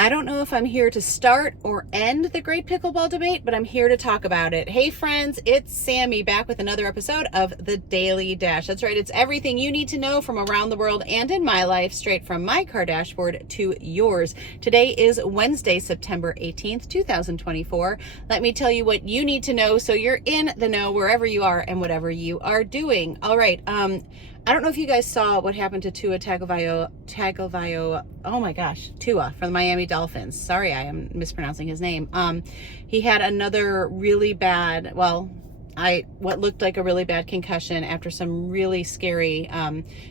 I don't know if I'm here to start or end the great pickleball debate, but I'm here to talk about it. Hey friends, it's Sammy back with another episode of The Daily Dash. That's right, it's everything you need to know from around the world and in my life, straight from my car dashboard to yours. Today is Wednesday, September 18th, 2024. Let me tell you what you need to know so you're in the know wherever you are and whatever you are doing. All right, I don't know if you guys saw what happened to Tua Tagovailoa. Oh my gosh, Tua from the Miami Dolphins. Sorry, I am mispronouncing his name. He had another really bad, what looked like a really bad concussion after some really scary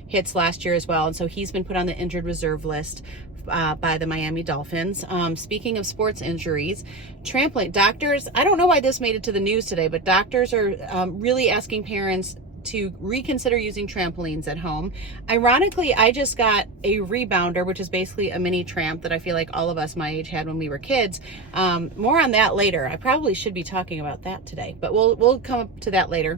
hits last year as well. And so he's been put on the injured reserve list by the Miami Dolphins. Speaking of sports injuries, trampoline doctors, I don't know why this made it to the news today, but doctors are really asking parents to reconsider using trampolines at home. Ironically, I just got a rebounder, which is basically a mini tramp that I feel like all of us my age had when we were kids. More on that later. I probably should be talking about that today, but we'll come up to that later.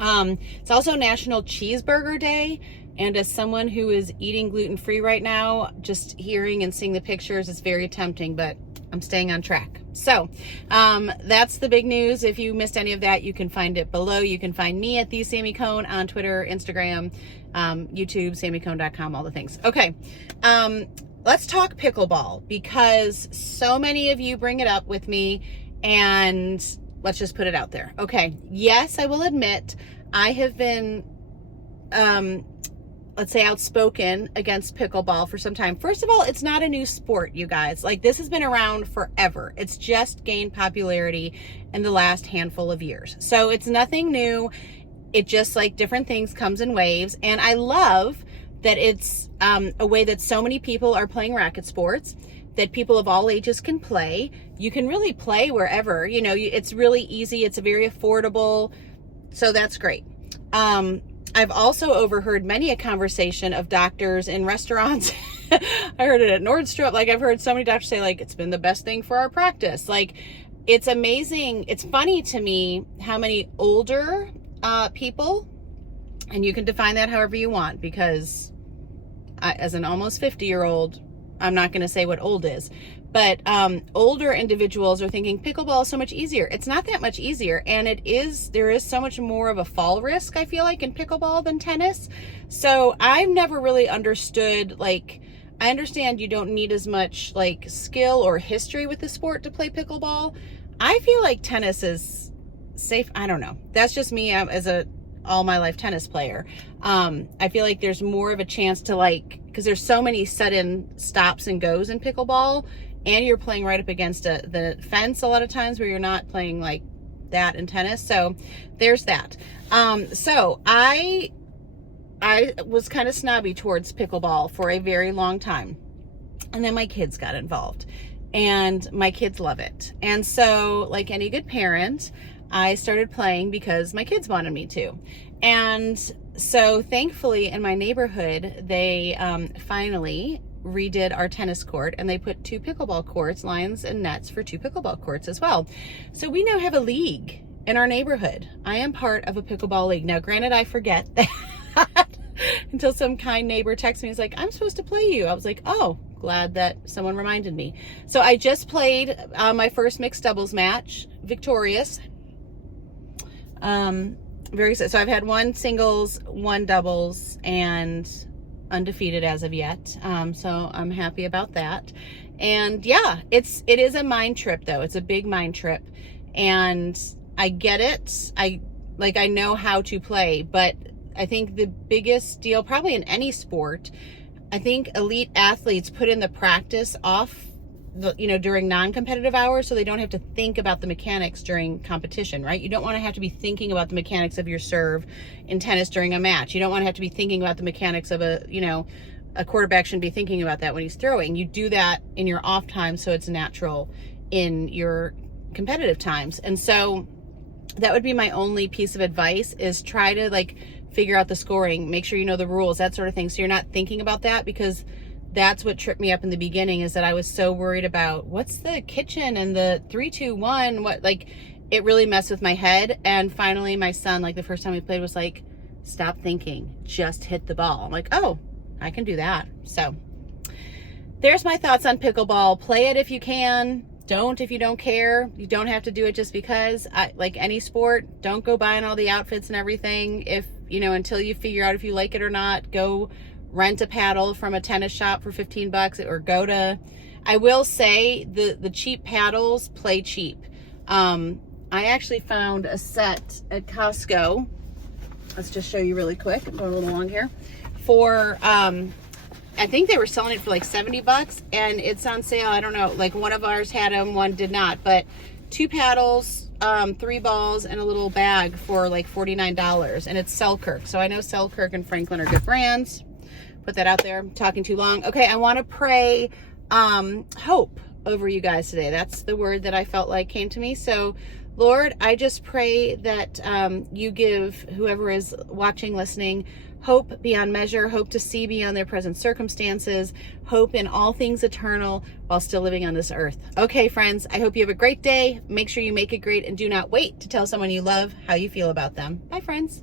It's also National Cheeseburger Day. And as someone who is eating gluten-free right now, just hearing and seeing the pictures is very tempting, but I'm staying on track. So that's the big news. If you missed any of that, you can find it below. You can find me at the Sammy Cone on Twitter, Instagram, YouTube, sammycone.com, all the things. Okay, let's talk pickleball because so many of you bring it up with me, and let's just put it out there. Okay, yes, I will admit I have been let's say outspoken against pickleball for some time. First of all, it's not a new sport, you guys. Like, this has been around forever. It's just gained popularity in the last handful of years. So it's nothing new. It just, like different things, comes in waves. And I love that it's a way that so many people are playing racket sports, that people of all ages can play. You can really play wherever, you know, it's really easy. It's a very affordable. So that's great. I've also overheard many a conversation of doctors in restaurants. I heard it at Nordstrom. Like, I've heard so many doctors say, like, it's been the best thing for our practice. Like, it's amazing. It's funny to me how many older people, and you can define that however you want, because as an almost 50-year-old, I'm not going to say what old is, but older individuals are thinking pickleball is so much easier. It's not that much easier, and there is so much more of a fall risk, I feel like, in pickleball than tennis. So I've never really understood, like, I understand you don't need as much like skill or history with the sport to play pickleball. I feel like tennis is safe. I don't know. That's just me as a all my life tennis player. I feel like there's more of a chance to, like, because there's so many sudden stops and goes in pickleball, and you're playing right up against the fence a lot of times where you're not playing like that in tennis. So there's that. So I was kind of snobby towards pickleball for a very long time. And then my kids got involved, and my kids love it. And so, like any good parent, I started playing because my kids wanted me to. And so thankfully in my neighborhood, they finally redid our tennis court, and they put 2 pickleball courts, lines and nets for 2 pickleball courts as well. So we now have a league in our neighborhood. I am part of a pickleball league. Now, granted, I forget that until some kind neighbor texts me. He's like, I'm supposed to play you. I was like, oh, glad that someone reminded me. So I just played my first mixed doubles match, victorious. Very excited. So I've had 1 singles, 1 doubles, and undefeated as of yet. So I'm happy about that. And yeah, it is a mind trip though. It's a big mind trip, and I get it. I know how to play, but I think the biggest deal probably in any sport, I think elite athletes put in the practice off during non-competitive hours, so they don't have to think about the mechanics during competition, right? You don't want to have to be thinking about the mechanics of your serve in tennis during a match. You don't want to have to be thinking about the mechanics of a quarterback shouldn't be thinking about that when he's throwing. You do that in your off time, so it's natural in your competitive times. And so that would be my only piece of advice, is try to, like, figure out the scoring, make sure you know the rules, that sort of thing, so you're not thinking about that, because that's what tripped me up in the beginning, is that I was so worried about what's the kitchen and the 3, 2, 1, it really messed with my head. And finally my son, like, the first time we played, was like, stop thinking, just hit the ball. I'm like, oh, I can do that. So there's my thoughts on pickleball. Play it if you can. Don't if you don't care. You don't have to do it just because. Like any sport, don't go buying all the outfits and everything if, you know, until you figure out if you like it or not. Go rent a paddle from a tennis shop for 15 bucks, or go to, I will say the cheap paddles play cheap. I actually found a set at Costco. Let's just show you really quick. I'm going a little long here. For, I think they were selling it for like 70 bucks, and it's on sale. I don't know, like one of ours had them, one did not, but 2 paddles, 3 balls, and a little bag for like $49, and it's Selkirk. So I know Selkirk and Franklin are good brands. Put that out there. I'm talking too long. Okay, I want to pray hope over you guys today. That's the word that I felt like came to me. So Lord, I just pray that you give whoever is watching, listening, hope beyond measure, hope to see beyond their present circumstances, hope in all things eternal while still living on this earth. Okay, friends, I hope you have a great day. Make sure you make it great, and do not wait to tell someone you love how you feel about them. Bye, friends.